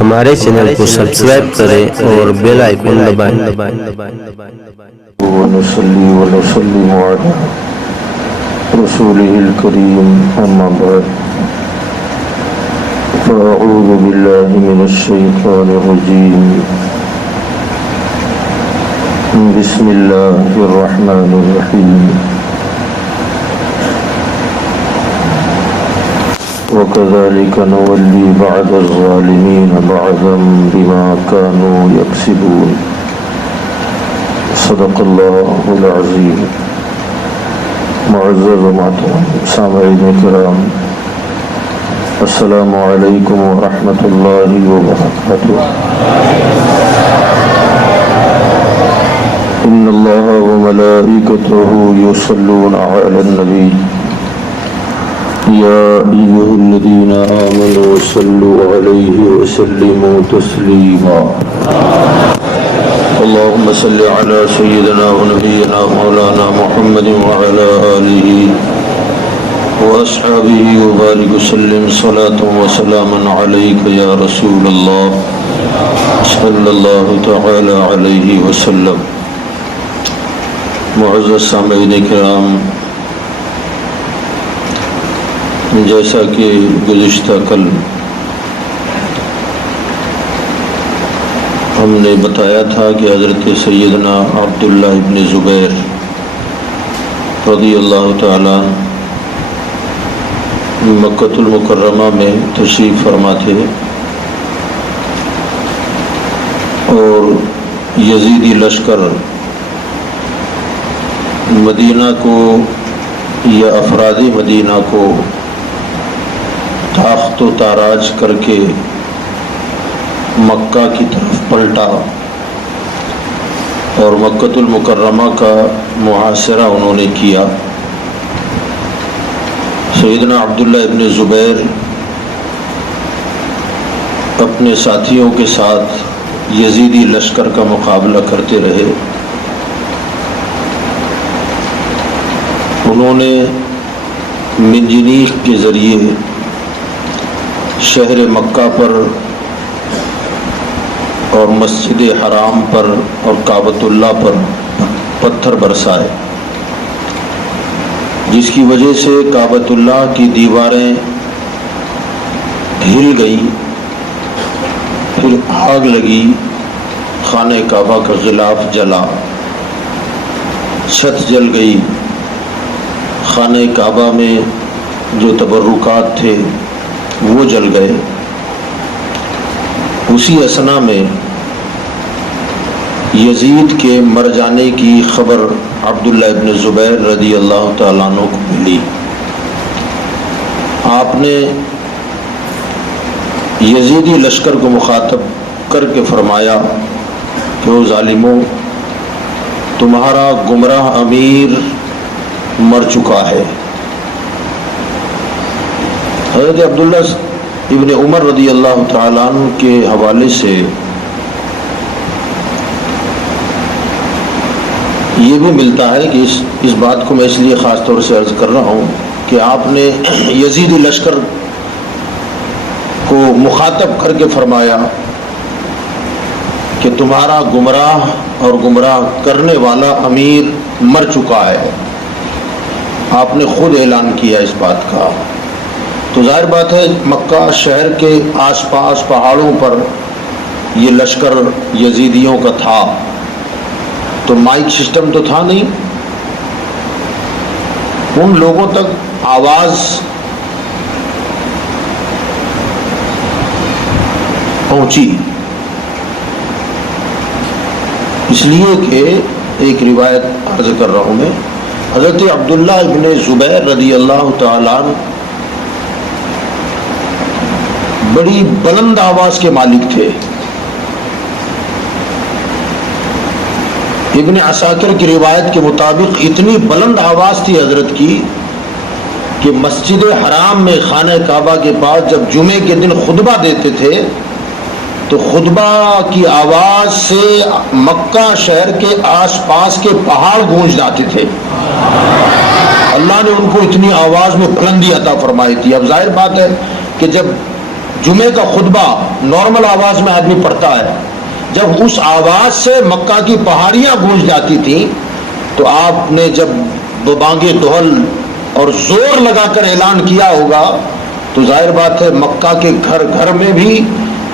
ہمارے چینل کو سبسکرائب کریں اور بیل آئیکن دبائیں۔ ونصلي ونسلم على رسوله الكريم أما بعد فأعوذ بالله من الشيطان الرجيم بسم الله الرحمن الرحيم وكذلك نولي بعض الظالمين بعضا بما كانوا يكسبون صدق اللہ العظیم۔ معزز و محترم سامعین کرام، السلام علیکم ورحمۃ اللہ وبرکاتہ۔ ان اللہ وملائکتہ یصلون علی النبی یا ایھا الذین آمنوا صلوا علیہ وسلموا تسلیما۔ اللهم صل على سيدنا ونبينا مولانا محمد وعلى آله وأصحابه وبارك وسلم صلاة وسلاما عليك يا رسول الله صلى الله تعالى عليه وسلم۔ معزز سامعین کرام، جیسا کہ گزشتہ کل ہم نے بتایا تھا کہ حضرت سیدنا عبداللہ ابن زبیر رضی اللہ تعالی مکۃ المکرمہ میں تشریف فرما تھے اور یزیدی لشکر مدینہ کو یا افراد مدینہ کو تاخت و تاراج کر کے مکہ کی طرف پلٹا اور مکۃ المکرمہ کا محاصرہ انہوں نے کیا۔ سیدنا عبداللہ ابن زبیر اپنے ساتھیوں کے ساتھ یزیدی لشکر کا مقابلہ کرتے رہے۔ انہوں نے منجنیق کے ذریعے شہر مکہ پر اور مسجد حرام پر اور کعبۃ اللہ پر پتھر برسائے، جس کی وجہ سے کعبۃ اللہ کی دیواریں ہل گئیں، پھر آگ لگی، خانہ کعبہ کا غلاف جلا، چھت جل گئی، خانہ کعبہ میں جو تبرکات تھے وہ جل گئے۔ اسی اثنا میں یزید کے مر جانے کی خبر عبداللہ ابن زبیر رضی اللہ تعالیٰ عنہ کو ملی۔ آپ نے یزیدی لشکر کو مخاطب کر کے فرمایا کہ وہ ظالموں، تمہارا گمراہ امیر مر چکا ہے۔ حضرت عبداللہ ابن عمر رضی اللہ تعالیٰ عنہ کے حوالے سے یہ بھی ملتا ہے کہ اس بات کو میں اس لیے خاص طور سے عرض کر رہا ہوں کہ آپ نے یزیدی لشکر کو مخاطب کر کے فرمایا کہ تمہارا گمراہ اور گمراہ کرنے والا امیر مر چکا ہے۔ آپ نے خود اعلان کیا اس بات کا۔ تو ظاہر بات ہے مکہ شہر کے آس پاس پہاڑوں پر یہ لشکر یزیدیوں کا تھا، تو مائک سسٹم تو تھا نہیں، ان لوگوں تک آواز پہنچی، اس لیے کہ ایک روایت عرض کر رہا ہوں میں، حضرت عبداللہ ابن زبیر رضی اللہ تعالیٰ عنہ بڑی بلند آواز کے مالک تھے۔ ابن عساکر کی روایت کے مطابق اتنی بلند آواز تھی حضرت کی کہ مسجد حرام میں خانہ کعبہ کے پاس جب جمعے کے دن خطبہ دیتے تھے تو خطبہ کی آواز سے مکہ شہر کے آس پاس کے پہاڑ گونج جاتے تھے. اللہ نے ان کو اتنی آواز میں بلندی عطا فرمائی تھی. اب ظاہر بات ہے کہ جب جمعے کا خطبہ نارمل آواز میں آدمی پڑھتا ہے، جب اس آواز سے مکہ کی پہاڑیاں گونج جاتی تھیں تو آپ نے جب بانگے دہل اور زور لگا کر اعلان کیا ہوگا تو ظاہر بات ہے مکہ کے گھر گھر میں بھی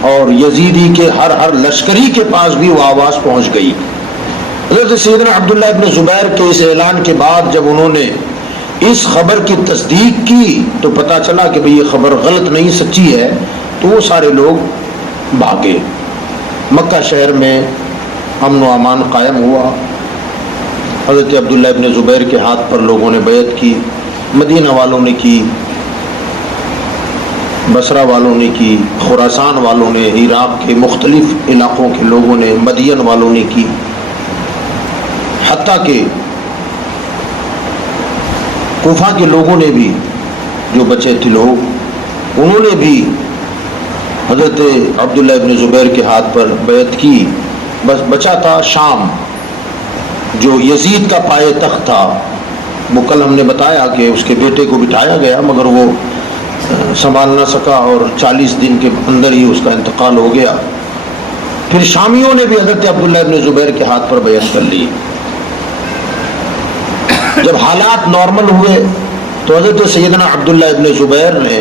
اور یزیدی کے ہر لشکری کے پاس بھی وہ آواز پہنچ گئی. حضرت سیدنا عبداللہ ابن زبیر کے اس اعلان کے بعد جب انہوں نے اس خبر کی تصدیق کی تو پتہ چلا کہ بھئی یہ خبر غلط نہیں سچی ہے، تو وہ سارے لوگ بھاگے. مکہ شہر میں امن و امان قائم ہوا. حضرت عبداللہ ابن زبیر کے ہاتھ پر لوگوں نے بیعت کی، مدینہ والوں نے کی، بصرہ والوں نے کی، خراسان والوں نے، عراق کے مختلف علاقوں کے لوگوں نے، مدین والوں نے کی، حتیٰ کہ کوفہ کے لوگوں نے بھی، جو بچے تھے لوگ، انہوں نے بھی حضرت عبداللہ ابن زبیر کے ہاتھ پر بیعت کی. بس بچا تھا شام، جو یزید کا پائے تخت تھا. وہ کل ہم نے بتایا کہ اس کے بیٹے کو بٹھایا گیا مگر وہ سنبھال نہ سکا اور 40 دن کے اندر ہی اس کا انتقال ہو گیا. پھر شامیوں نے بھی حضرت عبداللہ ابن زبیر کے ہاتھ پر بیعت کر لی. جب حالات نارمل ہوئے تو حضرت سیدنا عبداللہ ابن زبیر نے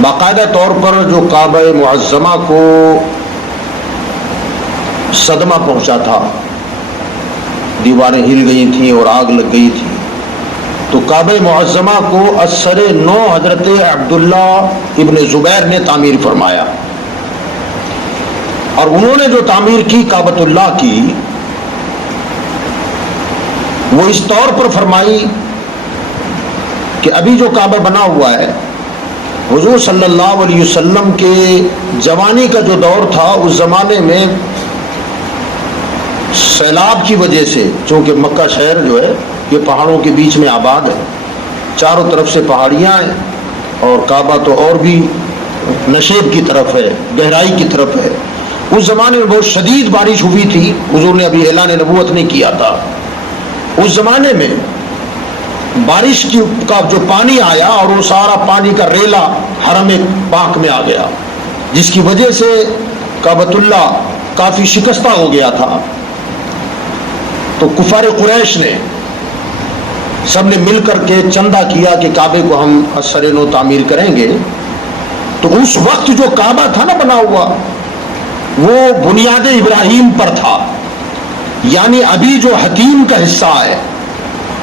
باقاعدہ طور پر جو کعبہ معظمہ کو صدمہ پہنچا تھا، دیواریں ہل گئی تھیں اور آگ لگ گئی تھی، تو کعبہ معظمہ کو اثر نو حضرت عبداللہ ابن زبیر نے تعمیر فرمایا. اور انہوں نے جو تعمیر کی کعبۃ اللہ کی، وہ اس طور پر فرمائی کہ ابھی جو کعبہ بنا ہوا ہے، حضور صلی اللہ علیہ وسلم کے جوانی کا جو دور تھا اس زمانے میں سیلاب کی وجہ سے، چونکہ مکہ شہر جو ہے یہ پہاڑوں کے بیچ میں آباد ہے، چاروں طرف سے پہاڑیاں ہیں اور کعبہ تو اور بھی نشیب کی طرف ہے، گہرائی کی طرف ہے. اس زمانے میں بہت شدید بارش ہوئی تھی، حضور نے ابھی اعلان نبوت نہیں کیا تھا. اس زمانے میں بارش کا جو پانی آیا اور وہ سارا پانی کا ریلا حرم پاک میں آ گیا، جس کی وجہ سے کعبۃ اللہ کافی شکستہ ہو گیا تھا. تو کفار قریش نے سب نے مل کر کے چندہ کیا کہ کعبے کو ہم اثر نو تعمیر کریں گے. تو اس وقت جو کعبہ تھا نا بنا ہوا، وہ بنیاد ابراہیم پر تھا. یعنی ابھی جو حتیم کا حصہ ہے،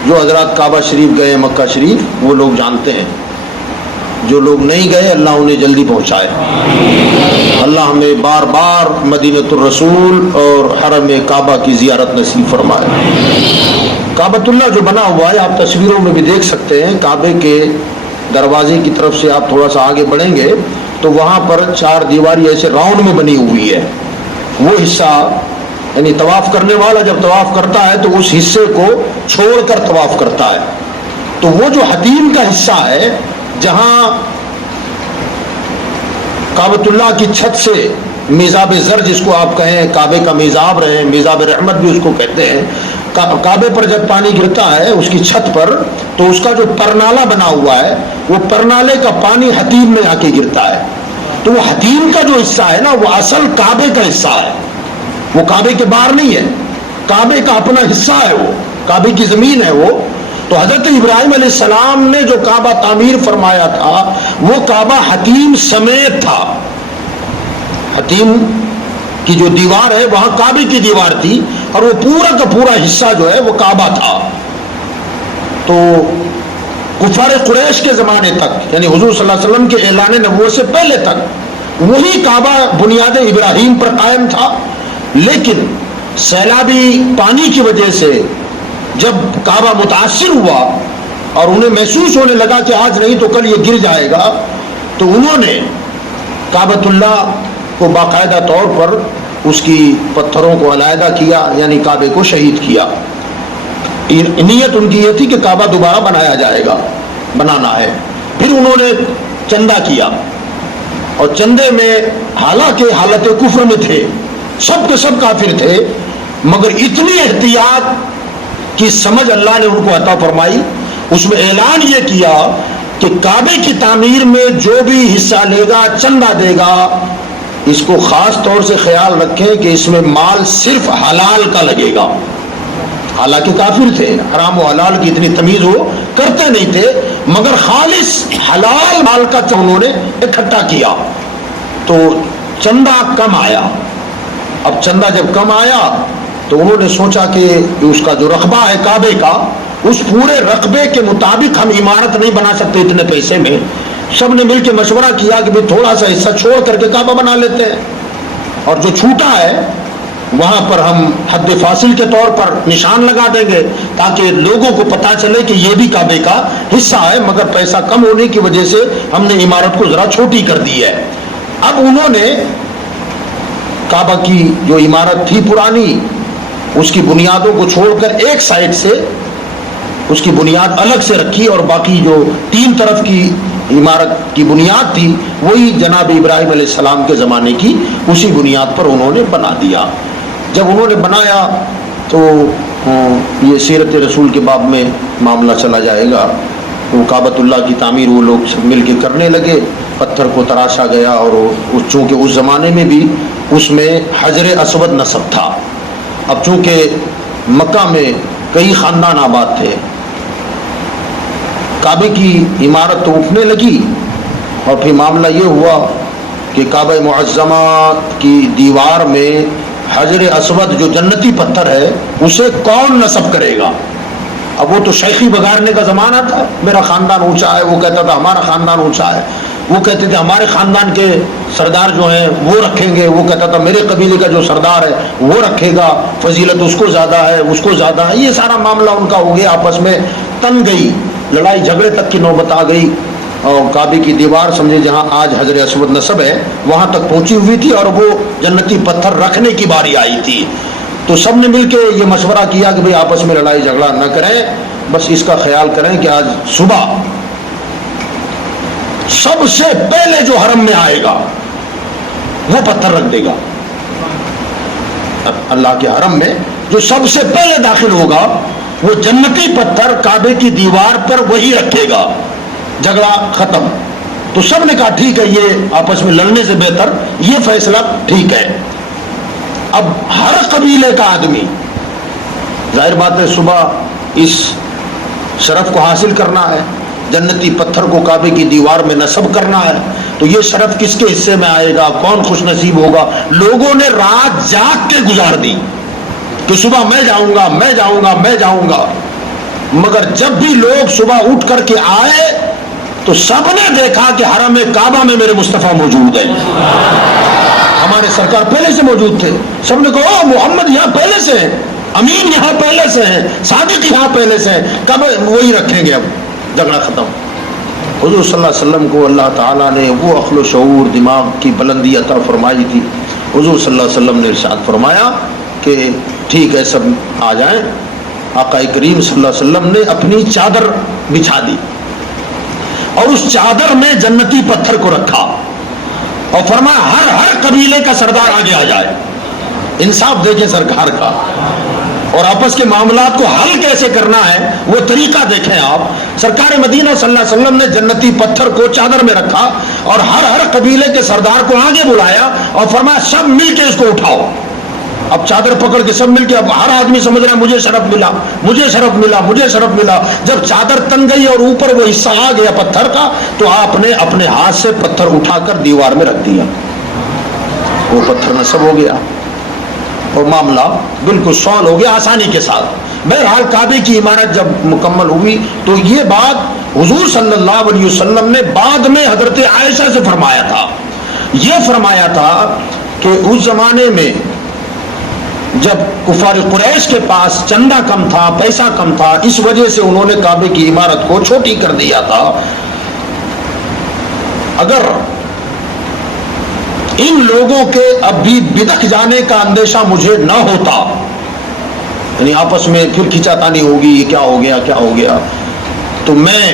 جو حضرات کعبہ شریف گئے مکہ شریف وہ لوگ جانتے ہیں، جو لوگ نہیں گئے اللہ انہیں جلدی پہنچائے. اللہ ہمیں بار بار مدینۃ الرسول اور حرم کعبہ کی زیارت نصیب فرمائے. کعبۃ اللہ جو بنا ہوا ہے، آپ تصویروں میں بھی دیکھ سکتے ہیں، کعبے کے دروازے کی طرف سے آپ تھوڑا سا آگے بڑھیں گے تو وہاں پر 4 دیواری ایسے راؤنڈ میں بنی ہوئی ہے. وہ حصہ یعنی طواف کرنے والا جب طواف کرتا ہے تو اس حصے کو چھوڑ کر طواف کرتا ہے. تو وہ جو حتیم کا حصہ ہے، جہاں کعبۃ اللہ کی چھت سے میزاب زر جس کو آپ کہیں، کعبے کا میزاب رہے، میزاب رحمت بھی اس کو کہتے ہیں، کعبے پر جب پانی گرتا ہے اس کی چھت پر تو اس کا جو پرنالہ بنا ہوا ہے، وہ پرنالے کا پانی حتیم میں آ کے گرتا ہے. تو وہ حتیم کا جو حصہ ہے نا، وہ اصل کعبے کا حصہ ہے، وہ کعبے کے باہر نہیں ہے، کعبے کا اپنا حصہ ہے، وہ کعبے کی زمین ہے وہ. تو حضرت ابراہیم علیہ السلام نے جو کعبہ تعمیر فرمایا تھا وہ کعبہ حتیم سمیت تھا. حتیم کی جو دیوار ہے وہاں کعبے کی دیوار تھی اور وہ پورا کا پورا حصہ جو ہے وہ کعبہ تھا. تو کفار قریش کے زمانے تک، یعنی حضور صلی اللہ علیہ وسلم کے اعلان نبوت سے پہلے تک وہی کعبہ بنیاد ابراہیم پر قائم تھا. لیکن سیلابی پانی کی وجہ سے جب کعبہ متاثر ہوا اور انہیں محسوس ہونے لگا کہ آج نہیں تو کل یہ گر جائے گا، تو انہوں نے کعبۃ اللہ کو باقاعدہ طور پر اس کی پتھروں کو علیحدہ کیا، یعنی کعبے کو شہید کیا. نیت ان کی یہ تھی کہ کعبہ دوبارہ بنایا جائے گا، بنانا ہے. پھر انہوں نے چندہ کیا اور چندے میں حالانکہ حالت کفر میں تھے، سب کے سب کافر تھے، مگر اتنی احتیاط کی سمجھ اللہ نے ان کو عطا فرمائی. اس میں اعلان یہ کیا کہ کعبے کی تعمیر میں جو بھی حصہ لے گا، چندہ دے گا، اس کو خاص طور سے خیال رکھیں کہ اس میں مال صرف حلال کا لگے گا. حالانکہ کافر تھے، حرام و حلال کی اتنی تمیز وہ کرتے نہیں تھے، مگر خالص حلال مال کا انہوں نے اکٹھا کیا تو چندہ کم آیا. اب چندہ جب کم آیا تو انہوں نے سوچا کہ اس کا جو رقبہ ہے کعبے کا، اس پورے رقبے کے مطابق ہم عمارت نہیں بنا سکتے اتنے پیسے میں. سب نے مل کے مشورہ کیا کہ تھوڑا سا حصہ چھوڑ کر کے کعبہ بنا لیتے ہیں، اور جو چھوٹا ہے وہاں پر ہم حد فاصل کے طور پر نشان لگا دیں گے تاکہ لوگوں کو پتا چلے کہ یہ بھی کعبے کا حصہ ہے، مگر پیسہ کم ہونے کی وجہ سے ہم نے عمارت کو ذرا چھوٹی کر دی ہے. اب انہوں نے کعبہ کی جو عمارت تھی پرانی، اس کی بنیادوں کو چھوڑ کر ایک سائڈ سے اس کی بنیاد الگ سے رکھی، اور باقی جو تین طرف کی عمارت کی بنیاد تھی وہی جناب ابراہیم علیہ السلام کے زمانے کی اسی بنیاد پر انہوں نے بنا دیا. جب انہوں نے بنایا تو یہ سیرت رسول کے باب میں معاملہ چلا جائے گا. وہ کعبۃ اللہ کی تعمیر وہ لوگ سب مل کے کرنے لگے، پتھر کو تراشا گیا، اور چونکہ اس زمانے میں بھی اس میں حجر اسود نصب تھا. اب چونکہ مکہ میں کئی خاندان آباد تھے، کعبے کی عمارت تو اٹھنے لگی، اور پھر معاملہ یہ ہوا کہ کعبہ معظمہ کی دیوار میں حجر اسود جو جنتی پتھر ہے اسے کون نصب کرے گا؟ اب وہ تو شیخی بگاڑنے کا زمانہ تھا، میرا خاندان اونچا ہے، وہ کہتا تھا ہمارا خاندان اونچا ہے، وہ کہتے تھے ہمارے خاندان کے سردار جو ہیں وہ رکھیں گے، وہ کہتا تھا میرے قبیلے کا جو سردار ہے وہ رکھے گا، فضیلت اس کو زیادہ ہے، اس کو زیادہ ہے. یہ سارا معاملہ ان کا ہو گیا، آپس میں تن گئی، لڑائی جھگڑے تک کی نوبت آ گئی، اور کعبے کی دیوار سمجھے جہاں آج حجر اسود نصب ہے وہاں تک پہنچی ہوئی تھی، اور وہ جنتی پتھر رکھنے کی باری آئی تھی. تو سب نے مل کے یہ مشورہ کیا کہ بھئی آپس میں لڑائی جھگڑا نہ کریں، بس اس کا خیال کریں کہ آج صبح سب سے پہلے جو حرم میں آئے گا وہ پتھر رکھ دے گا. اللہ کے حرم میں جو سب سے پہلے داخل ہوگا وہ جنتی پتھر کعبے کی دیوار پر وہی رکھے گا. جھگڑا ختم. تو سب نے کہا ٹھیک ہے، یہ آپس میں لڑنے سے بہتر یہ فیصلہ ٹھیک ہے. اب ہر قبیلے کا آدمی، ظاہر بات ہے صبح اس شرف کو حاصل کرنا ہے، جنتی پتھر کو کعبے کی دیوار میں نصب کرنا ہے، تو یہ شرف کس کے حصے میں آئے گا، کون خوش نصیب ہوگا؟ لوگوں نے رات جاگ کے گزار دی کہ صبح میں جاؤں گا، میں جاؤں گا، میں جاؤں گا. مگر جب بھی لوگ صبح اٹھ کر کے آئے تو سب نے دیکھا کہ حرم کعبہ میں میرے مصطفیٰ موجود ہیں، ہمارے سرکار پہلے سے موجود تھے. سب نے کہا محمد یہاں پہلے سے ہیں، امین یہاں پہلے سے ہیں، صادق یہاں پہلے سے ہیں، کب وہی رکھیں گے. اب جھگڑا ختم. حضور صلی اللہ علیہ وسلم کو اللہ تعالیٰ نے وہ عقل و شعور، دماغ کی بلندی عطا فرمائی تھی. حضور صلی اللہ علیہ وسلم نے ارشاد فرمایا کہ ٹھیک ہے سب آ جائیں. آقا کریم صلی اللہ علیہ وسلم نے اپنی چادر بچھا دی اور اس چادر میں جنتی پتھر کو رکھا اور فرمایا ہر قبیلے کا سردار آگے آ جائے. انصاف دیکھیں سرکار کا، اور آپس کے معاملات کو حل کیسے کرنا ہے وہ طریقہ دیکھیں آپ. سرکار مدینہ صلی اللہ علیہ وسلم نے جنتی پتھر کو چادر میں رکھا اور ہر قبیلے کے سردار کو آگے بلایا اور فرمایا سب مل کے اس کو اٹھاؤ. اب چادر پکڑ کے سب مل کے، اب ہر آدمی سمجھ رہا ہے مجھے شرف ملا، مجھے شرف ملا، مجھے شرف ملا. جب چادر تن گئی اور اوپر وہ حصہ آ گیا پتھر کا، تو آپ نے اپنے ہاتھ سے پتھر اٹھا کر دیوار میں رکھ دیا، وہ پتھر نصب ہو گیا اور معاملہ بالکل سال ہو گیا آسانی کے ساتھ. بہرحال کعبے کی عمارت جب مکمل ہوئی تو یہ بات حضور صلی اللہ علیہ وسلم نے بعد میں حضرت عائشہ سے فرمایا تھا. یہ فرمایا تھا کہ اس زمانے میں جب کفار قریش کے پاس چندہ کم تھا، پیسہ کم تھا، اس وجہ سے انہوں نے کعبے کی عمارت کو چھوٹی کر دیا تھا. اگر ان لوگوں کے اب بھی بدک جانے کا اندیشہ مجھے نہ ہوتا، یعنی آپس میں پھر کھینچا تانی ہوگی، یہ کیا ہو گیا کیا ہو گیا، تو میں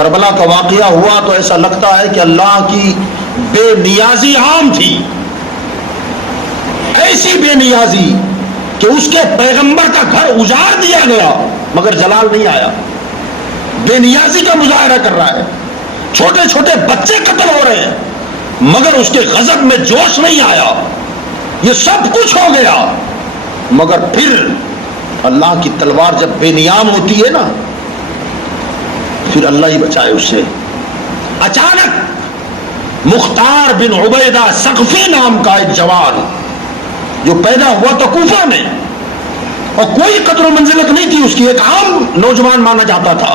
کربلا کا واقعہ ہوا تو ایسا لگتا ہے کہ اللہ کی بے نیازی عام تھی، ایسی بے نیازی کہ اس کے پیغمبر کا گھر اجاڑ دیا گیا مگر جلال نہیں آیا. بے نیازی کا مظاہرہ کر رہا ہے، چھوٹے چھوٹے بچے قتل ہو رہے ہیں مگر اس کے غضب میں جوش نہیں آیا. یہ سب کچھ ہو گیا مگر پھر اللہ کی تلوار جب بے نیام ہوتی ہے نا، پھر اللہ ہی بچائے اس سے. اچانک مختار بن عبیدہ ثقفی نام کا ایک جوان جو پیدا ہوا تو کوفہ میں اور کوئی قدر و منزلت نہیں تھی اس کی، ایک عام نوجوان مانا جاتا تھا،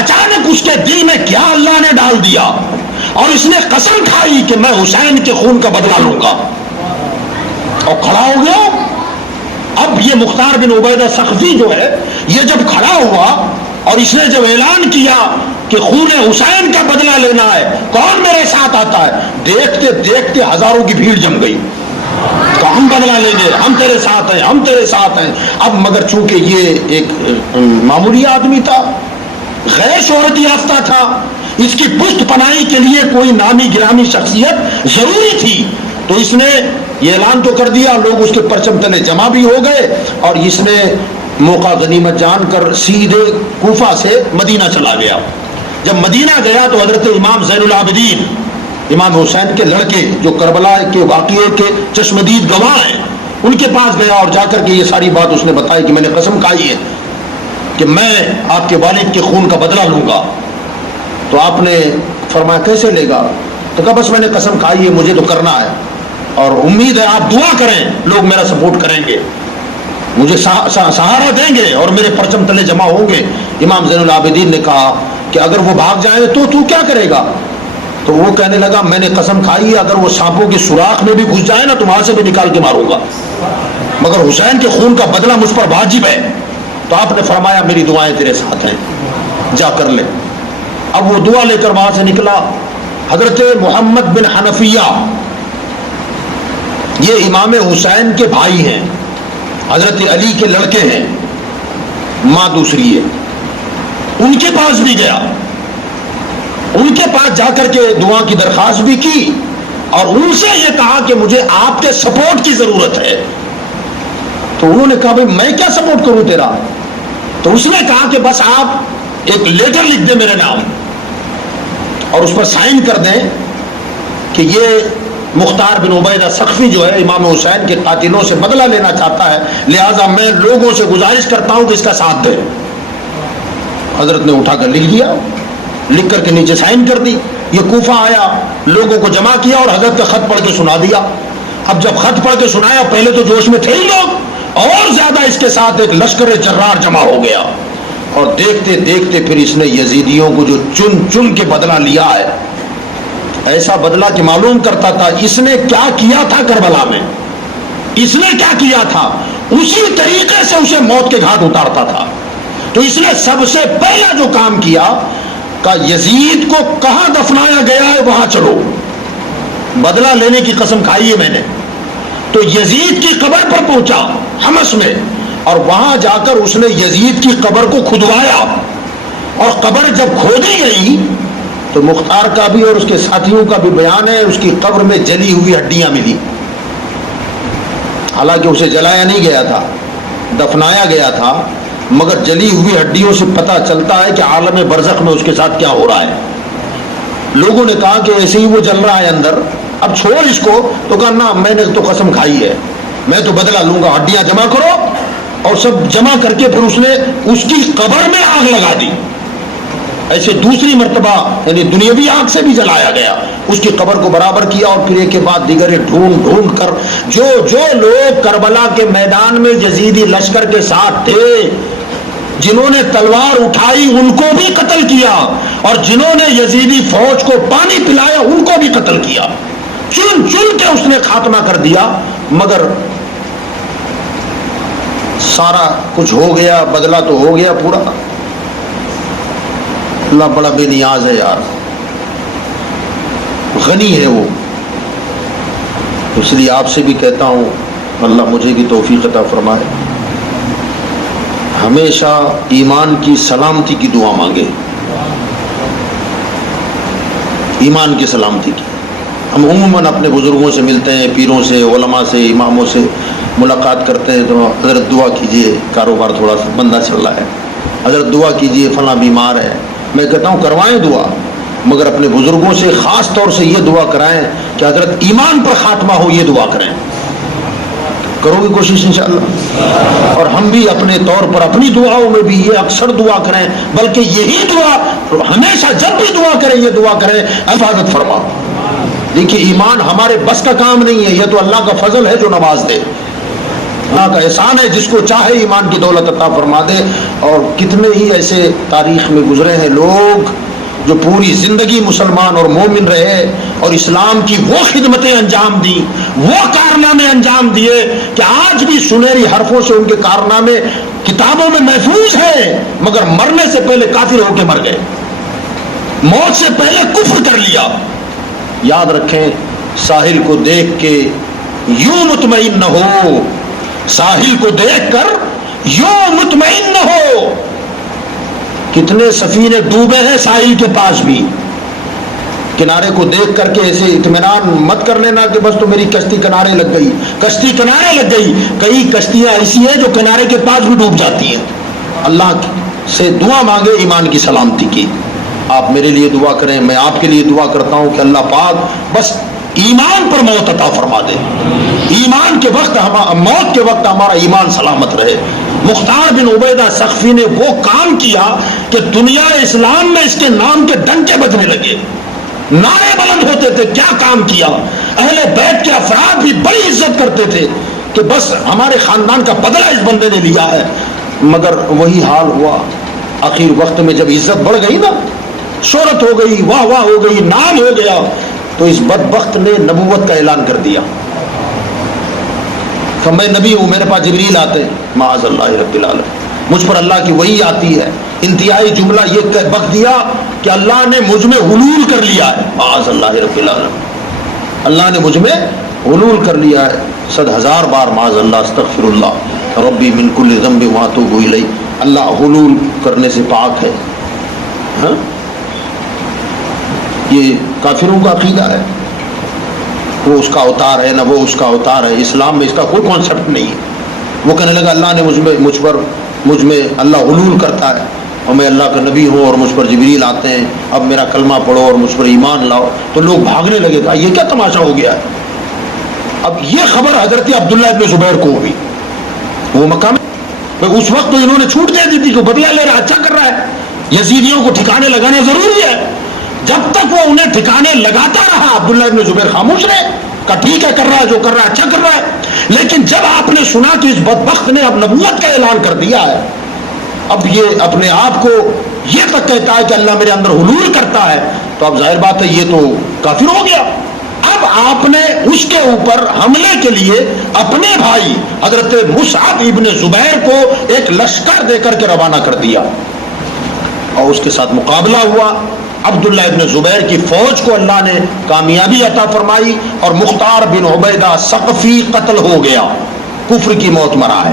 اچانک اس کے دل میں کیا اللہ نے ڈال دیا اور اس نے قسم کھائی کہ میں حسین کے خون کا بدلہ لوں گا اور کھڑا ہو گیا. اب یہ مختار بن عبیدہ ثقفی جو ہے یہ جب کھڑا ہوا اور اس نے جب اعلان کیا کہ خون حسین کا بدلہ لینا ہے، کون میرے ساتھ آتا ہے، دیکھتے دیکھتے ہزاروں کی بھیڑ جم گئی کہ ہم بدلہ لیں گے، ہم تیرے ساتھ ہیں، ہم تیرے ساتھ ہیں. اب مگر چونکہ یہ ایک معمولی آدمی تھا، غیر شہرت یافتہ تھا، اس کی پشت پناہی کے لیے کوئی نامی گرامی شخصیت ضروری تھی، تو اس نے یہ اعلان تو کر دیا، لوگ اس کے پرچم تلے جمع بھی ہو گئے اور اس نے موقع غنیمت جان کر سیدھے کوفہ سے مدینہ چلا گیا. جب مدینہ گیا تو حضرت امام زین العابدین امام حسین کے لڑکے جو کربلا کے واقعے کے چشمدید گواہ ہیں ان کے پاس گیا اور جا کر کے یہ ساری بات اس نے بتائی کہ میں نے قسم کھائی ہے کہ میں آپ کے والد کے خون کا بدلہ لوں گا. تو آپ نے فرمایا کیسے لے گا؟ تو کہا بس میں نے قسم کھائی ہے، مجھے تو کرنا ہے اور امید ہے آپ دعا کریں لوگ میرا سپورٹ کریں گے، مجھے سہارا دیں گے اور میرے پرچم تلے جمع ہوں گے. امام زین العابدین نے کہا کہ اگر وہ بھاگ جائیں تو کیا کرے گا؟ تو وہ کہنے لگا میں نے قسم کھائی ہے اگر وہ سانپوں کے سوراخ میں بھی گھس جائے نا تو وہاں سے بھی نکال کے ماروں گا، مگر حسین کے خون کا بدلہ مجھ پر واجب ہے. تو آپ نے فرمایا میری دعائیں تیرے ساتھ ہیں، جا کر لے. اب وہ دعا لے کر وہاں سے نکلا. حضرت محمد بن حنفیہ یہ امام حسین کے بھائی ہیں، حضرت علی کے لڑکے ہیں، ماں دوسری ہے. ان کے پاس بھی گیا، ان کے پاس جا کر کے دعا کی درخواست بھی کی اور ان سے یہ کہا کہ مجھے آپ کے سپورٹ کی ضرورت ہے. تو انہوں نے کہا بھائی میں کیا سپورٹ کروں تیرا؟ تو اس نے کہا کہ بس آپ ایک لیٹر لکھ دیں میرے نام اور اس پر سائن کر دیں کہ یہ مختار بن عبیدہ ثقفی جو ہے امام حسین کے قاتلوں سے بدلہ لینا چاہتا ہے، لہذا میں لوگوں سے گزارش کرتا ہوں کہ اس کا ساتھ دیں. حضرت نے اٹھا کر لکھ دیا، لکھ کر کے نیچے سائن کر دی. یہ کوفہ آیا، لوگوں کو جمع کیا اور حضرت کا خط پڑھ کے سنا دیا. اب جب خط پڑھ کے سنایا پہلے تو جوش میں تھے ہی لوگ، اور زیادہ اس کے ساتھ ایک لشکر جرار جمع ہو گیا اور دیکھتے دیکھتے پھر اس نے یزیدیوں کو جو چن چن کے بدلہ لیا ہے، ایسا بدلہ کہ معلوم کرتا تھا اس نے کیا کیا تھا کربلا میں، اس نے کیا کیا تھا، اسی طریقے سے اسے موت کے گھاٹ اتارتا تھا. تو اس نے سب سے پہلا جو کام کیا کہ یزید کو کہاں دفنایا گیا ہے وہاں چلو، بدلہ لینے کی قسم کھائی ہے میں نے. تو یزید کی قبر پر پہنچا حمص میں اور وہاں جا کر اس نے یزید کی قبر کو کھدوایا اور قبر جب کھودی گئی تو مختار کا بھی اور اس کے ساتھیوں کا بھی بیان ہے اس کی قبر میں جلی ہوئی ہڈیاں ملی. حالانکہ اسے جلایا نہیں گیا تھا، دفنایا گیا تھا، مگر جلی ہوئی ہڈیوں سے پتہ چلتا ہے کہ عالم برزخ میں اس کے ساتھ کیا ہو رہا ہے. لوگوں نے کہا کہ ایسے ہی وہ جل رہا ہے اندر، اب چھوڑ اس کو. تو کہا نہ میں نے تو قسم کھائی ہے، میں تو بدلہ لوں گا، ہڈیاں جمع کرو. اور سب جمع کر کے پھر اس نے اس کی قبر میں آگ لگا دی. ایسے دوسری مرتبہ یعنی دنیاوی آگ سے بھی جلایا گیا، اس کی قبر کو برابر کیا اور پھر ایک کے بعد دیگر ڈھونڈ ڈھونڈ کر جو جو لوگ کربلا کے میدان میں یزیدی لشکر کے ساتھ تھے، جنہوں نے تلوار اٹھائی ان کو بھی قتل کیا اور جنہوں نے یزیدی فوج کو پانی پلایا ان کو بھی قتل کیا. چن چن کے اس نے خاتمہ کر دیا. مگر سارا کچھ ہو گیا، بدلہ تو ہو گیا پورا. اللہ بڑا بے نیاز ہے یار، غنی ہے وہ. اس لیے آپ سے بھی کہتا ہوں اللہ مجھے بھی توفیق عطا فرمائے، ہمیشہ ایمان کی سلامتی کی دعا مانگے. ایمان کی سلامتی کی. ہم عموماً اپنے بزرگوں سے ملتے ہیں، پیروں سے، علماء سے، اماموں سے ملاقات کرتے ہیں تو حضرت دعا کیجئے، کاروبار تھوڑا سا بندہ چل رہا ہے، حضرت دعا کیجئے فلاں بیمار ہے. میں کہتا ہوں کروائیں دعا، مگر اپنے بزرگوں سے خاص طور سے یہ دعا کرائیں کہ حضرت ایمان پر خاتمہ ہو، یہ دعا کریں. کرو گے کوشش انشاءاللہ؟ اور ہم بھی اپنے طور پر اپنی دعاؤں میں بھی یہ اکثر دعا کریں، بلکہ یہی دعا ہمیشہ جب بھی دعا کریں یہ دعا کریں، حفاظت فرما. دیکھیے ایمان ہمارے بس کا کام نہیں ہے، یہ تو اللہ کا فضل ہے جو نواز دے، اللہ کا احسان ہے، جس کو چاہے ایمان کی دولت عطا فرما دے. اور کتنے ہی ایسے تاریخ میں گزرے ہیں لوگ جو پوری زندگی مسلمان اور مومن رہے اور اسلام کی وہ خدمتیں انجام دی، وہ کارنامے انجام دیے کہ آج بھی سنہری حرفوں سے ان کے کارنامے کتابوں میں محفوظ ہیں، مگر مرنے سے پہلے کافر ہو کے مر گئے، موت سے پہلے کفر کر لیا. یاد رکھیں، ساحل کو دیکھ کے یوں مطمئن نہ ہو، ساحل کو دیکھ کر یوں مطمئن نہ ہو. کتنے سفینے ڈوبے ہیں ساحل کے پاس بھی، کنارے کو دیکھ کر کے ایسے اطمینان مت کر لینا کہ بس تو میری کشتی کنارے لگ گئی، کشتی کنارے لگ گئی. کئی کشتیاں ایسی ہیں جو کنارے کے پاس بھی ڈوب جاتی ہیں. اللہ سے دعا مانگے ایمان کی سلامتی کی. آپ میرے لیے دعا کریں، میں آپ کے لیے دعا کرتا ہوں کہ اللہ پاک بس ایمان پر موت عطا فرما دے، ایمان کے وقت موت کے وقت ہمارا ایمان سلامت رہے. مختار بن عبیدہ سقفی نے وہ کام کیا کہ دنیا اسلام میں اس کے نام کے ڈنکے بجنے لگے، نعرے بلند ہوتے تھے. کیا کام کیا؟ اہل بیت کے افراد بھی بڑی عزت کرتے تھے کہ بس ہمارے خاندان کا بدلہ اس بندے نے لیا ہے. مگر وہی حال ہوا آخر وقت میں، جب عزت بڑھ گئی نا، شہرت ہو گئی، واہ واہ ہو گئی، نام ہو گیا، تو اس بدبخت نے نبوت کا اعلان کر دیا کہ میں نبی ہوں، میرے پاس جبریل آتے ہیں. معاذ اللہ رب العالمین، مجھ پر اللہ کی وحی آتی ہے. انتہائی جملہ یہ بک دیا کہ اللہ نے مجھ میں حلول کر لیا ہے. معاذ اللہ رب العالمین، اللہ نے مجھ میں حلول کر لیا ہے. 100,000 بار معاذ اللہ، استغفر اللہ ربی من کل ذنب واتوب الیہ. اللہ حلول کرنے سے پاک ہے. ہاں، یہ کافروں کا عقیدہ ہے، وہ اس کا اوتار ہے، نہ وہ اس کا اوتار ہے. اسلام میں اس کا کوئی کانسیپٹ نہیں ہے. وہ کہنے لگا اللہ نے مجھ میں اللہ حلول کرتا ہے اور میں اللہ کا نبی ہوں اور مجھ پر جبریل آتے ہیں، اب میرا کلمہ پڑھو اور مجھ پر ایمان لاؤ. تو لوگ بھاگنے لگے، کہا یہ کیا تماشا ہو گیا ہے. اب یہ خبر حضرت عبداللہ ابن زبیر کو ہوئی. وہ مکہ میں اس وقت تو انہوں نے چھوٹ دے دی تھی کہ بدلہ لے رہا، اچھا کر رہا ہے، یزیدیوں کو ٹھکانے لگانا ضروری ہے. جب تک وہ انہیں ٹھکانے لگاتا رہا عبداللہ ابن زبیر خاموش رہے، کہا ٹھیک ہے، کر رہا ہے جو کر رہا ہے، اچھا کر رہا ہے. لیکن جب آپ نے سنا کہ اس بدبخت نے اب نبوت کا اعلان کر دیا ہے، اب یہ اپنے آپ کو یہ تک کہتا ہے کہ اللہ میرے اندر حلول کرتا ہے، تو اب ظاہر بات ہے یہ تو کافر ہو گیا. اب آپ نے اس کے اوپر حملے کے لیے اپنے بھائی حضرت مصعب ابن زبیر کو ایک لشکر دے کر کے روانہ کر دیا اور اس کے ساتھ مقابلہ ہوا. عبداللہ ابن زبیر کی فوج کو اللہ نے کامیابی عطا فرمائی اور مختار بن عبیدہ ثقفی قتل ہو گیا، کفر کی موت مرا ہے،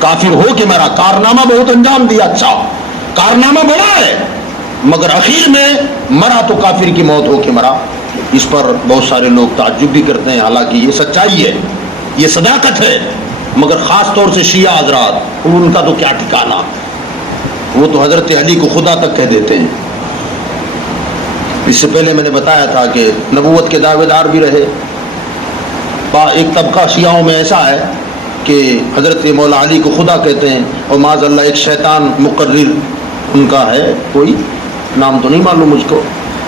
کافر ہو کے مرا. کارنامہ بہت انجام دیا، اچھا کارنامہ بڑا ہے، مگر اخیر میں مرا تو کافر کی موت ہو کے مرا. اس پر بہت سارے لوگ تعجب بھی کرتے ہیں، حالانکہ یہ سچائی ہے، یہ صداقت ہے. مگر خاص طور سے شیعہ حضرات، ان کا تو کیا ٹھکانا، وہ تو حضرت علی کو خدا تک کہہ دیتے ہیں. اس سے پہلے میں نے بتایا تھا کہ نبوت کے دعوے دار بھی رہے. ایک طبقہ شیعوں میں ایسا ہے کہ حضرت مولا علی کو خدا کہتے ہیں، اور معاذ اللہ ایک شیطان مقرر ان کا ہے، کوئی نام تو نہیں معلوم مجھ کو.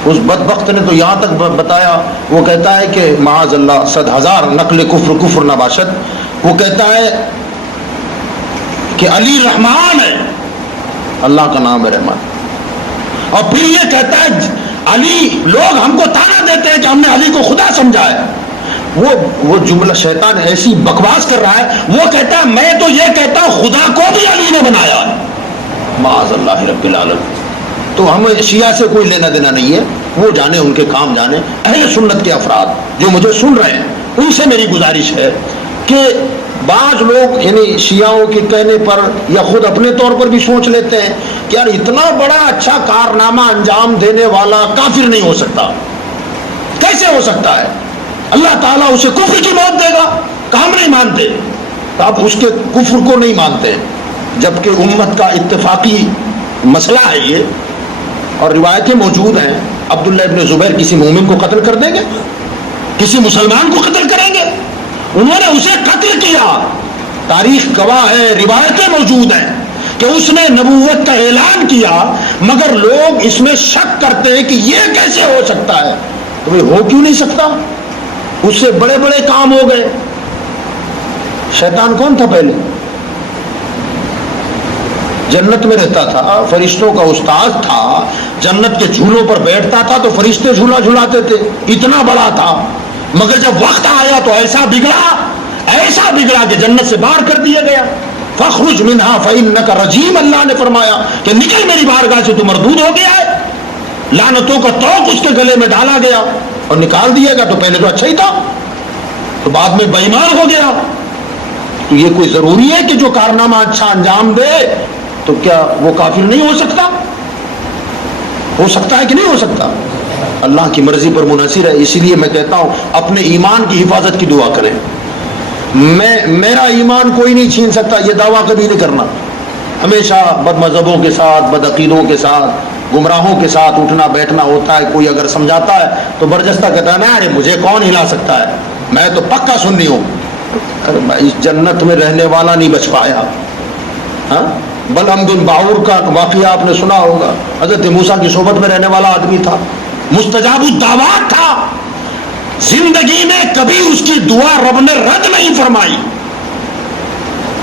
اس بدبخت نے تو یہاں تک بتایا، وہ کہتا ہے کہ معاذ اللہ 100,000 نقل کفر نباشت، وہ کہتا ہے کہ علی رحمان ہے، اللہ کا نام ہے رحمان. اور پھر یہ کہتا ہے علی، لوگ ہم کو تانا دیتے ہیں کہ ہم نے علی کو خدا سمجھا ہے. وہ جملہ شیطان ایسی بکواس کر رہا ہے، وہ کہتا ہے میں تو یہ کہتا ہوں خدا کو بھی علی نے بنایا ہے. معاذ اللہ رب العالمین. تو ہمیں شیعہ سے کوئی لینا دینا نہیں ہے، وہ جانے، ان کے کام جانے. اہل سنت کے افراد جو مجھے سن رہے ہیں، ان سے میری گزارش ہے کہ بعض لوگ یعنی شیعوں کے کہنے پر یا خود اپنے طور پر بھی سوچ لیتے ہیں کہ یار اتنا بڑا اچھا کارنامہ انجام دینے والا کافر نہیں ہو سکتا. کیسے ہو سکتا ہے؟ اللہ تعالیٰ اسے کفر کی موت دے گا کہ ہم نہیں مانتے، تو آپ اس کے کفر کو نہیں مانتے، جبکہ امت کا اتفاقی مسئلہ ہے یہ، اور روایتیں موجود ہیں۔ عبداللہ ابن زبیر کسی مومن کو قتل کر دیں گے؟ کسی مسلمان کو قتل کریں گے؟ انہوں نے اسے قتل کیا، تاریخ گواہ ہے، روایتیں موجود ہیں کہ اس نے نبوت کا اعلان کیا، مگر لوگ اس میں شک کرتے ہیں کہ یہ کیسے ہو سکتا ہے۔ تو ہو کیوں نہیں سکتا؟ اس سے بڑے بڑے کام ہو گئے۔ شیطان کون تھا پہلے؟ جنت میں رہتا تھا، فرشتوں کا استاد تھا، جنت کے جھولوں پر بیٹھتا تھا تو فرشتے جھولا جھولاتے تھے، اتنا بڑا تھا، مگر جب وقت آیا تو ایسا بگڑا کہ جنت سے باہر کر دیا گیا۔ فاخرج منہا فإنک رجیم، اللہ نے فرمایا کہ نکل میری بارگاہ سے، تو مردود ہو گیا ہے، لعنتوں کا طوق اس کے گلے میں ڈالا گیا اور نکال دیا گیا۔ تو پہلے تو اچھا ہی تھا، تو بعد میں بے ایمان ہو گیا۔ تو یہ کوئی ضروری ہے کہ جو کارنامہ اچھا انجام دے تو کیا وہ کافر نہیں ہو سکتا؟ ہو سکتا ہے کہ نہیں ہو سکتا؟ اللہ کی مرضی پر منحصر ہے۔ اسی لیے میں کہتا ہوں اپنے ایمان کی حفاظت کی دعا کریں۔ میرا ایمان کوئی نہیں چھین سکتا، یہ دعویٰ کبھی نہیں کرنا۔ ہمیشہ بد مذہبوں کے ساتھ، بد عقیدوں کے ساتھ، گمراہوں کے ساتھ اٹھنا بیٹھنا ہوتا ہے۔ کوئی اگر سمجھاتا ہے تو برجستہ کہتا ہے نا ارے مجھے کون ہلا سکتا ہے، میں تو پکا سنی ہوں۔ ارے بھائی جنت میں رہنے والا نہیں بچ پایا۔ ہاں بلعم بن باعور کا واقعہ آپ نے سنا ہوگا، حضرت موسیٰ کی صحبت میں رہنے والا آدمی تھا، مستجاب الدعوات تھا، زندگی میں کبھی اس کی دعا رب نے رد نہیں فرمائی،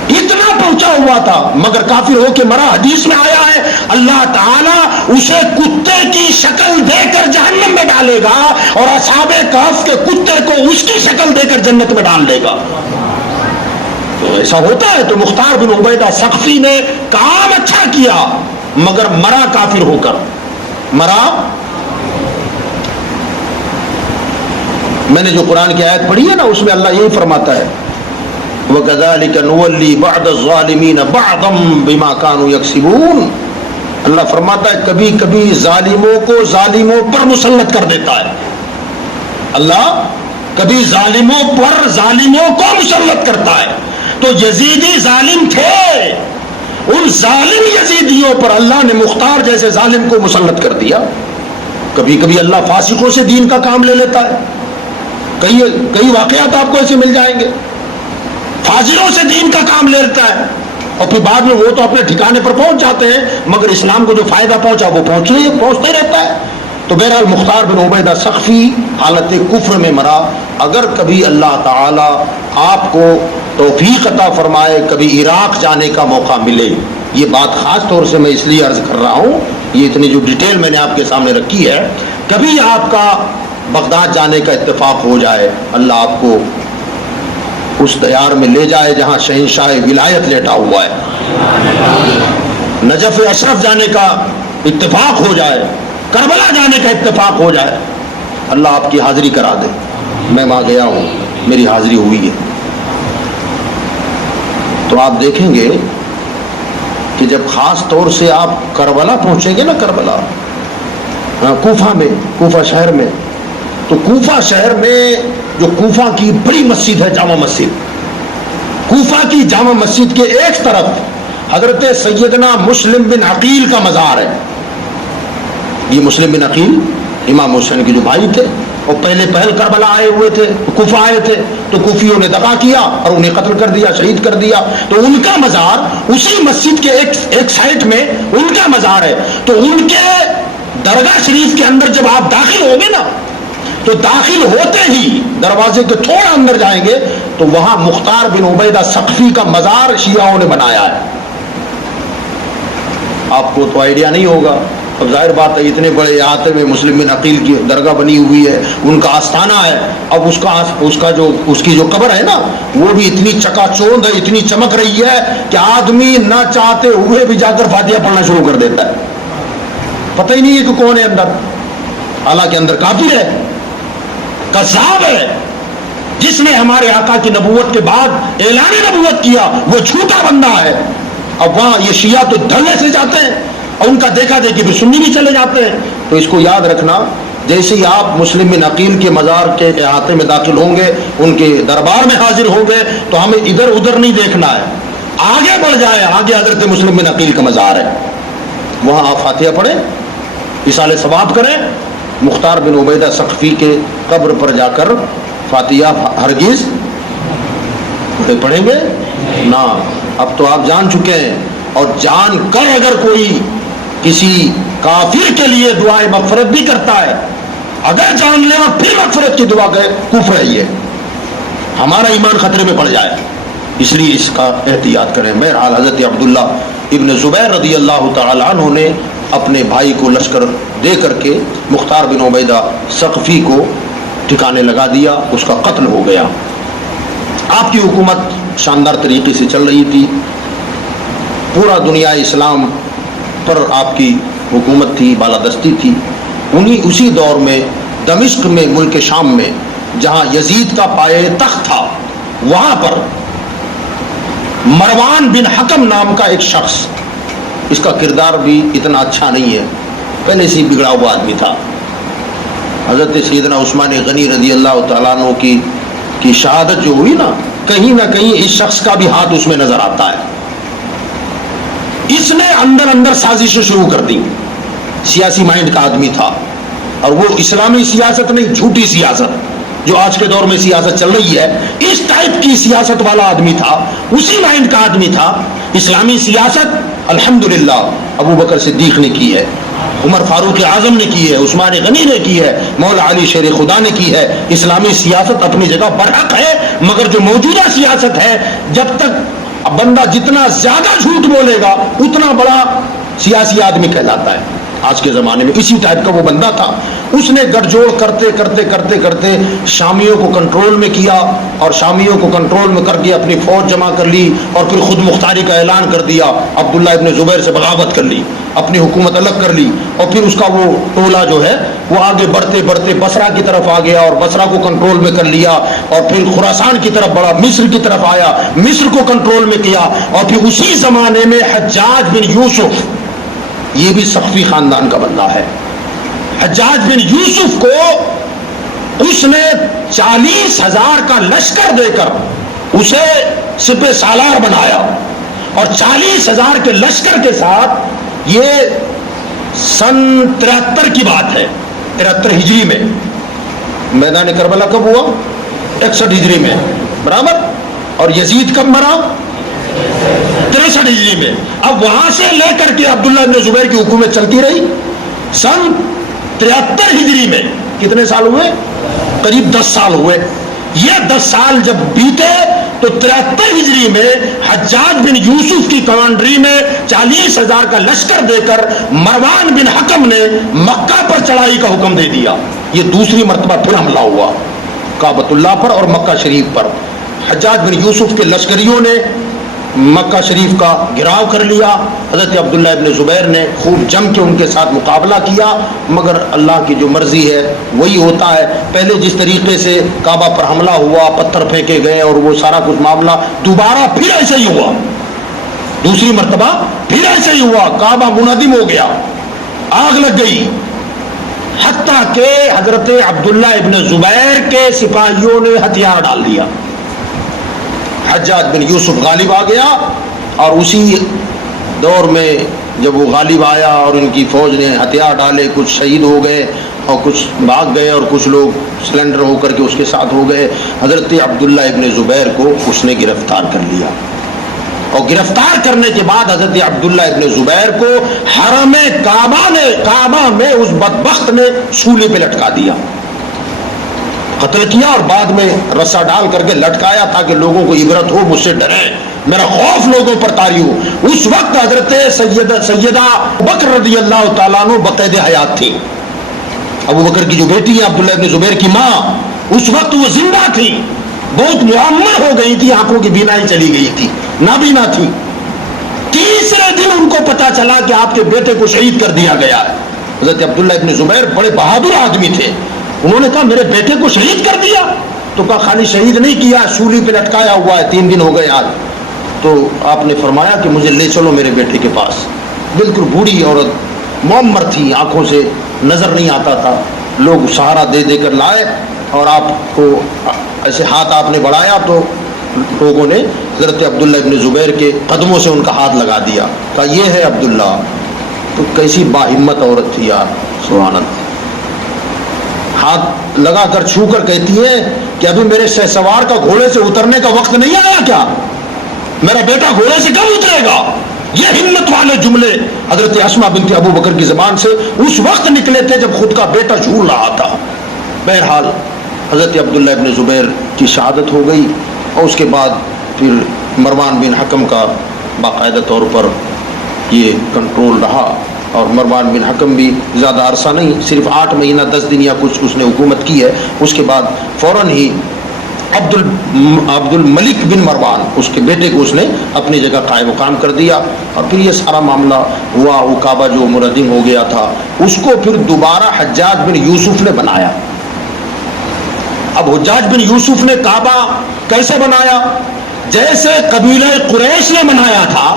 اتنا پہنچا ہوا تھا، مگر کافر ہو کے مرا۔ حدیث میں آیا ہے اللہ تعالیٰ اسے کتے کی شکل دے کر جہنم میں ڈالے گا اور اصحاب کہف کے کتے کو اس کی شکل دے کر جنت میں ڈال دے گا۔ تو ایسا ہوتا ہے۔ تو مختار بن عبیدہ ثقفی نے کام اچھا کیا مگر مرا کافر ہو کر مرا۔ میں نے جو قرآن کی آیت پڑھی ہے نا اس میں اللہ یہی فرماتا ہے وَكَذَلِكَ نُوَلِّي بَعْضَ الظَّالِمِينَ بَعْضًا بِمَا كَانُوا يَكْسِبُونَ۔ اللہ فرماتا ہے کبھی کبھی ظالموں کو ظالموں پر مسلط کر دیتا ہے۔ اللہ کبھی ظالموں پر ظالموں کو مسلط کرتا ہے۔ تو یزیدی ظالم تھے، ان ظالم یزیدیوں پر اللہ نے مختار جیسے ظالم کو مسلط کر دیا۔ کبھی کبھی اللہ فاسقوں سے دین کا کام لے لیتا ہے۔ کئی واقعات آپ کو ایسے مل جائیں گے، فاجروں سے دین کا کام لے لیتا ہے اور پھر بعد میں وہ تو اپنے ٹھکانے پر پہنچ جاتے ہیں، مگر اسلام کو جو فائدہ پہنچا وہ پہنچتا ہی رہتا ہے۔ تو بہرحال مختار بن عبیدہ ثقفی حالت کفر میں مرا۔ اگر کبھی اللہ تعالی آپ کو توفیق عطا فرمائے، کبھی عراق جانے کا موقع ملے، یہ بات خاص طور سے میں اس لیے عرض کر رہا ہوں، یہ اتنی جو ڈیٹیل میں نے آپ کے سامنے رکھی ہے، کبھی آپ کا بغداد جانے کا اتفاق ہو جائے، اللہ آپ کو اس دیار میں لے جائے جہاں شہنشاہ ولایت لیٹا ہوا ہے، نجف اشرف جانے کا اتفاق ہو جائے، کربلا جانے کا اتفاق ہو جائے، اللہ آپ کی حاضری کرا دے۔ میں وہاں گیا ہوں، میری حاضری ہوئی ہے۔ تو آپ دیکھیں گے کہ جب خاص طور سے آپ کربلا پہنچیں گے نا، کربلا کوفہ میں، کوفہ شہر میں، تو کوفہ شہر میں جو کوفہ کی بڑی مسجد ہے جامع مسجد، کوفہ کی جامع مسجد کے ایک طرف حضرت سیدنا مسلم بن عقیل کا مزار ہے۔ یہ مسلم بن عقیل امام حسین کے جو بھائی تھے اور پہلے پہل کربلا آئے ہوئے تھے، کوفہ آئے تھے، تو کوفیوں نے دغا کیا اور انہیں قتل کر دیا، شہید کر دیا۔ تو ان کا مزار اسی مسجد کے ایک سائٹ میں ان کا مزار ہے۔ تو ان کے درگاہ شریف کے اندر جب آپ داخل ہوں گے نا، تو داخل ہوتے ہی دروازے کے تھوڑا اندر جائیں گے تو وہاں مختار بن عبیدہ ثقفی کا مزار شیعوں نے بنایا ہے۔ آپ کو تو آئیڈیا نہیں ہوگا، اب ظاہر بات ہے اتنے بڑے احاطے میں مسلم بن عقیل کی درگاہ بنی ہوئی ہے، ان کا آستانہ ہے۔ اب اس کی جو قبر ہے نا وہ بھی اتنی چکا چوند ہے، اتنی چمک رہی ہے کہ آدمی نہ چاہتے ہوئے بھی جا کر فاتحہ پڑھنا شروع کر دیتا ہے، پتہ ہی نہیں ہے کہ کون ہے اندر، حالانکہ اندر کافر ہے، کذاب ہے، جس نے ہمارے آقا کی نبوت کے بعد اعلان نبوت کیا وہ جھوٹا بندہ ہے۔ اب وہاں یہ شیعہ تو دھڑے سے جاتے ہیں اور ان کا دیکھا دیکھی پھر سنی بھی چلے جاتے ہیں۔ تو اس کو یاد رکھنا جیسے ہی آپ مسلم بن عقیل کے مزار کے احاطے میں داخل ہوں گے، ان کے دربار میں حاضر ہوں گے، تو ہمیں ادھر ادھر نہیں دیکھنا ہے، آگے بڑھ جائے، آگے حضرت مسلم بن عقیل کا مزار ہے، وہاں آپ فاتحہ پڑھیں، اصالہ ثواب کریں، مختار بن عبیدہ ثقفی کے قبر پر جا کر فاتحہ ہرگز پڑھیں گے نہ۔ اب تو آپ جان چکے ہیں، اور جان کر اگر کوئی کسی کافر کے لیے دعائے مغفرت بھی کرتا ہے، اگر جان لے اور پھر مغفرت کی دعا کرے، کفر ہے یہ، ہمارا ایمان خطرے میں پڑ جائے، اس لیے اس کا احتیاط کریں۔ بہرحال حضرت عبداللہ ابن زبیر رضی اللہ تعالی عنہ نے اپنے بھائی کو لشکر دے کر کے مختار بن عبیدہ ثقفی کو ٹھکانے لگا دیا، اس کا قتل ہو گیا۔ آپ کی حکومت شاندار طریقے سے چل رہی تھی، پورا دنیا اسلام پر آپ کی حکومت تھی، بالادستی تھی۔ اسی دور میں دمشق میں، ملک شام میں، جہاں یزید کا پائے تخت تھا، وہاں پر مروان بن حکم نام کا ایک شخص، اس کا کردار بھی اتنا اچھا نہیں ہے، پہلے سے ہی بگڑا ہوا آدمی تھا۔ حضرت سیدنا عثمان غنی رضی اللہ تعالیٰ عنہ کی شہادت جو ہوئی نا، کہیں نہ کہیں اس شخص کا بھی ہاتھ اس میں نظر آتا ہے۔ اس نے اندر اندر سازشیں شروع کر دی، سیاسی مائنڈ کا آدمی تھا، اور وہ اسلامی سیاست نہیں، جھوٹی سیاست جو آج کے دور میں سیاست چل رہی ہے، اس ٹائپ کی سیاست والا آدمی تھا، اسی مائنڈ کا آدمی تھا۔ اسلامی سیاست الحمدللہ ابو بکر صدیق نے کی ہے، عمر فاروق اعظم نے کی ہے، عثمان غنی نے کی ہے، مولا علی شیر خدا نے کی ہے۔ اسلامی سیاست اپنی جگہ برحق ہے، مگر جو موجودہ سیاست ہے، جب تک بندہ جتنا زیادہ جھوٹ بولے گا اتنا بڑا سیاسی آدمی کہلاتا ہے۔ آج کے زمانے میں اسی ٹائپ کا وہ بندہ تھا۔ اس نے گٹھ جوڑ کرتے کرتے کرتے کرتے شامیوں کو کنٹرول میں کیا، اور شامیوں کو کنٹرول میں کر کے اپنی فوج جمع کر لی، اور پھر خود مختاری کا اعلان کر دیا، عبداللہ ابن زبیر سے بغاوت کر لی، اپنی حکومت الگ کر لی، اور پھر اس کا وہ ٹولہ جو ہے وہ آگے بڑھتے بڑھتے بصرہ کی طرف آ گیا، اور بصرہ کو کنٹرول میں کر لیا، اور پھر خراسان کی طرف بڑھا، مصر کی طرف آیا، مصر کو کنٹرول میں کیا، اور پھر اسی زمانے میں حجاج بن یوسف، یہ بھی ثقفی خاندان کا بندہ ہے، حجاج بن یوسف کو اس نے 40,000 کا لشکر دے کر اسے سپہ سالار بنایا، اور 40,000 کے لشکر کے ساتھ، یہ سن 73 کی بات ہے، 73 ہجری میں میدان کربلا کب ہوا؟ 61 ہجری میں، برابر، اور یزید کب مرا؟ 63 ہجری میں۔ اب وہاں سے لے کر کے عبداللہ بن زبیر کی حکومت چلتی رہی، سن 73 ہجری میں کتنے سال ہوئے؟ قریب 10 سال ہوئے۔ یہ 10 سال جب بیتے تو 73 ہجری میں حجاج بن یوسف کی کمانڈری میں 40,000 کا لشکر دے کر مروان بن حکم نے مکہ پر چڑھائی کا حکم دے دیا۔ یہ دوسری مرتبہ پھر حملہ ہوا کعبۃ اللہ پر اور مکہ شریف پر۔ حجاج بن یوسف کے لشکریوں نے مکہ شریف کا گھراؤ کر لیا، حضرت عبداللہ ابن زبیر نے خوب جم کے ان کے ساتھ مقابلہ کیا، مگر اللہ کی جو مرضی ہے وہی ہوتا ہے۔ پہلے جس طریقے سے کعبہ پر حملہ ہوا، پتھر پھینکے گئے اور وہ سارا کچھ معاملہ، دوبارہ پھر ایسے ہی ہوا، دوسری مرتبہ پھر ایسے ہی ہوا، کعبہ منہدم ہو گیا، آگ لگ گئی، حتیٰ کہ حضرت عبداللہ ابن زبیر کے سپاہیوں نے ہتھیار ڈال دیا۔ حجاج بن یوسف غالب آ گیا، اور اسی دور میں جب وہ غالب آیا اور ان کی فوج نے ہتھیار ڈالے، کچھ شہید ہو گئے اور کچھ بھاگ گئے اور کچھ لوگ سلنڈر ہو کر کے اس کے ساتھ ہو گئے، حضرت عبداللہ ابن زبیر کو اس نے گرفتار کر لیا، اور گرفتار کرنے کے بعد حضرت عبداللہ ابن زبیر کو حرم کعبہ میں اس بدبخت نے سولی پہ لٹکا دیا، قتل کیا، اور بعد میں رسا ڈال کر کے لٹکایا تاکہ لوگوں کو عبرت ہو، مجھ سے ڈریں، میرا خوف لوگوں پر طاری ہو۔ اس وقت حضرت سیدہ بکر رضی اللہ تعالیٰ عنہ بقید حیات تھی، ابو بکر کی جو بیٹی ہے عبداللہ ابن زبیر کی ماں، اس وقت وہ زندہ تھی، بہت معمر ہو گئی تھی، آنکھوں کی بینائی چلی گئی تھی، نابینا تھی۔ تیسرے دن ان کو پتا چلا کہ آپ کے بیٹے کو شہید کر دیا گیا ہے۔ حضرت عبداللہ ابن زبیر بڑے بہادر آدمی تھے، انہوں نے کہا میرے بیٹے کو شہید کر دیا؟ تو کہا خالی شہید نہیں کیا، سولی پہ لٹکایا ہوا ہے، 3 دن ہو گئے آج۔ تو آپ نے فرمایا کہ مجھے لے چلو میرے بیٹے کے پاس۔ بالکل بوڑھی عورت، معمر تھی، آنکھوں سے نظر نہیں آتا تھا، لوگ سہارا دے دے کر لائے اور آپ کو ایسے ہاتھ آپ نے بڑھایا تو لوگوں نے حضرت عبداللہ ابن زبیر کے قدموں سے ان کا ہاتھ لگا دیا، کہا یہ ہے عبداللہ۔ تو کیسی باہمت عورت تھی یار، سبحان اللہ۔ ہاتھ لگا کر چھو کر کہتی ہے کہ ابھی میرے شہسوار کا گھوڑے سے اترنے کا وقت نہیں آیا کیا؟ میرا بیٹا گھوڑے سے کب اترے گا؟ یہ ہمت والے جملے حضرت اسماء بنت ابو بکر کی زبان سے اس وقت نکلے تھے جب خود کا بیٹا جھول رہا تھا۔ بہرحال حضرت عبداللہ ابن زبیر کی شہادت ہو گئی اور اس کے بعد پھر مروان بن حکم کا باقاعدہ طور پر یہ کنٹرول رہا، اور مروان بن حکم بھی زیادہ عرصہ نہیں، صرف 8 مہینہ 10 دن یا کچھ اس نے حکومت کی ہے۔ اس کے بعد فوراً ہی عبد الملک بن مروان، اس کے بیٹے کو اس نے اپنی جگہ قائم مقام کر دیا، اور پھر یہ سارا معاملہ ہوا۔ وہ کعبہ جو منہدم ہو گیا تھا اس کو پھر دوبارہ حجاج بن یوسف نے بنایا۔ اب حجاج بن یوسف نے کعبہ کیسے بنایا؟ جیسے قبیلہ قریش نے بنایا تھا،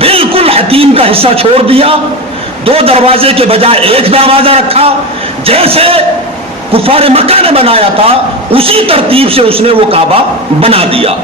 بالکل حتیم کا حصہ چھوڑ دیا، 2 دروازے کے بجائے 1 دروازہ رکھا، جیسے کفار مکہ نے بنایا تھا اسی ترتیب سے اس نے وہ کعبہ بنا دیا۔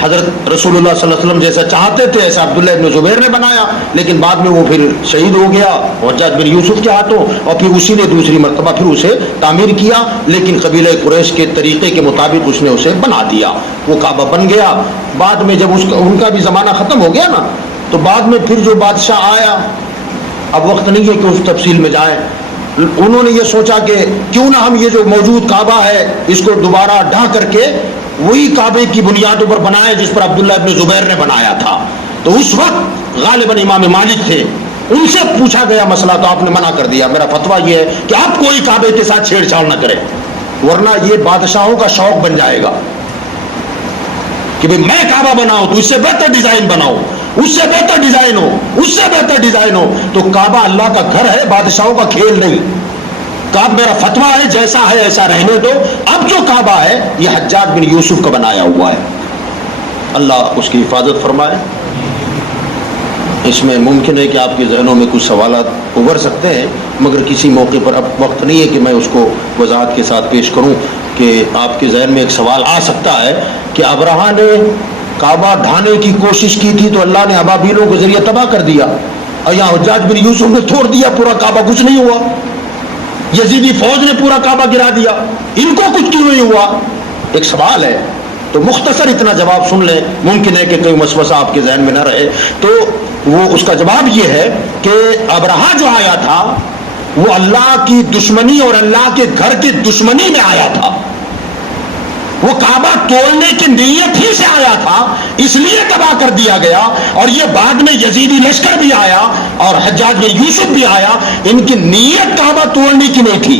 حضرت رسول اللہ صلی اللہ علیہ وسلم جیسا چاہتے تھے ایسا عبداللہ ابن زبیر نے بنایا، لیکن بعد میں وہ پھر شہید ہو گیا حجاج بن یوسف کے ہاتھوں، اور پھر اسی نے دوسری مرتبہ پھر اسے تعمیر کیا، لیکن قبیلہ قریش کے طریقے کے مطابق اس نے اسے بنا دیا، وہ کعبہ بن گیا۔ بعد میں جب ان کا بھی زمانہ ختم ہو گیا نا، تو بعد میں پھر جو بادشاہ آیا، اب وقت نہیں ہے کہ اس تفصیل میں جائیں، انہوں نے یہ سوچا کہ کیوں نہ ہم یہ جو موجود کعبہ ہے اس کو دوبارہ ڈھا کر کے وہی کعبے کی بنیادوں پر بنائے جس پر عبداللہ ابن زبیر نے بنایا تھا۔ تو اس وقت غالباً امام مالک تھے، ان سے پوچھا گیا مسئلہ تو آپ نے منع کر دیا، میرا فتویٰ یہ ہے کہ آپ کوئی کعبے کے ساتھ چھیڑ چھاڑ نہ کریں، ورنہ یہ بادشاہوں کا شوق بن جائے گا کہ میں کعبہ بناؤں تو اس سے بہتر ڈیزائن بناؤ، اس سے بہتر ڈیزائن ہو، اس سے بہتر ڈیزائن ہو۔ تو کعبہ اللہ کا گھر ہے، بادشاہوں کا کھیل نہیں۔ کعبہ میرا فتویٰ ہے، جیسا ہے ایسا رہنے دو۔ اب جو کعبہ ہے یہ حجاج بن یوسف کا بنایا ہوا ہے، اللہ اس کی حفاظت فرمائے۔ اس میں ممکن ہے کہ آپ کے ذہنوں میں کچھ سوالات ابھر سکتے ہیں، مگر کسی موقع پر اب وقت نہیں ہے کہ میں اس کو وضاحت کے ساتھ پیش کروں۔ کہ آپ کے ذہن میں ایک سوال آ سکتا ہے کہ ابرہہ نے کعبہ ڈھانے کی کوشش کی تھی تو اللہ نے ابابیلوں کے ذریعے تباہ کر دیا، اور یہاں حجاج بن یوسف نے توڑ دیا پورا کعبہ، کچھ نہیں ہوا۔ یزیدی فوج نے پورا کعبہ گرا دیا، ان کو کچھ کیوں نہیں ہوا؟ ایک سوال ہے، تو مختصر اتنا جواب سن لیں، ممکن ہے کہ کوئی وسوسہ آپ کے ذہن میں نہ رہے۔ تو وہ اس کا جواب یہ ہے کہ ابرہہ جو آیا تھا وہ اللہ کی دشمنی اور اللہ کے گھر کی دشمنی میں آیا تھا، وہ کعبہ توڑنے کی نیت ہی سے آیا تھا، اس لیے تباہ کر دیا گیا۔ اور یہ بعد میں یزیدی لشکر بھی آیا اور حجاج بن یوسف بھی آیا، ان کی نیت کعبہ توڑنے کی نہیں تھی،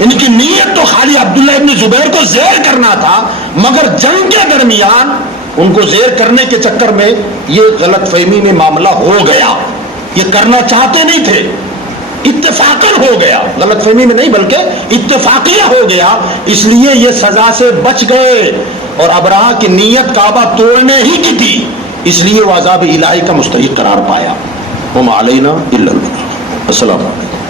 ان کی نیت تو خالی عبداللہ ابن زبیر کو زیر کرنا تھا، مگر جنگ کے درمیان ان کو زیر کرنے کے چکر میں یہ غلط فہمی میں معاملہ ہو گیا، یہ کرنا چاہتے نہیں تھے، اتفاقاً ہو گیا، غلط فہمی میں نہیں بلکہ اتفاقیہ ہو گیا، اس لیے یہ سزا سے بچ گئے۔ اور ابرہہ کی نیت کعبہ توڑنے ہی کی تھی، اس لیے وہ عذاب الہی کا مستحق قرار پایا۔ وما علینا الا البلاغ۔ السلام علیکم۔